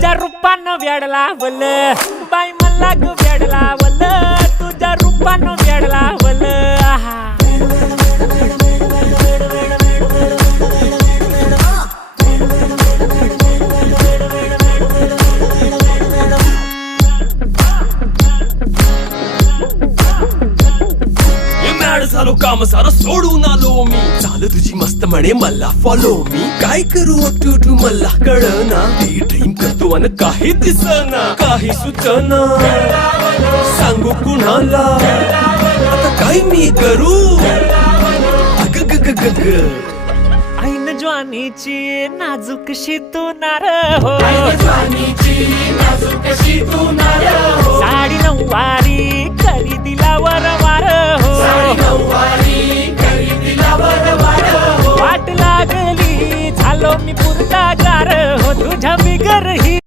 तुझ्या रूपानं वेड लावल बाई मला ग वेड लावल तुझ्या रूपानं वेड लावल आहा झालो काम सारं सोडून आलो मी चाल तुझी मस्त म्हणे मला फॉलो मी काय करू टू मला कळना ती ड्रीम करतो अन काही दिसना काही सुचना सांगू कुणाला आता काय मी करू अग ग ग ग ग ऐन ज्वानीची नाजूकशी तू नार हो साडी नऊवारी करी दिला वरवार हो वाट लागली झालो मी पुरता गार हो तुझ्या बिगर ही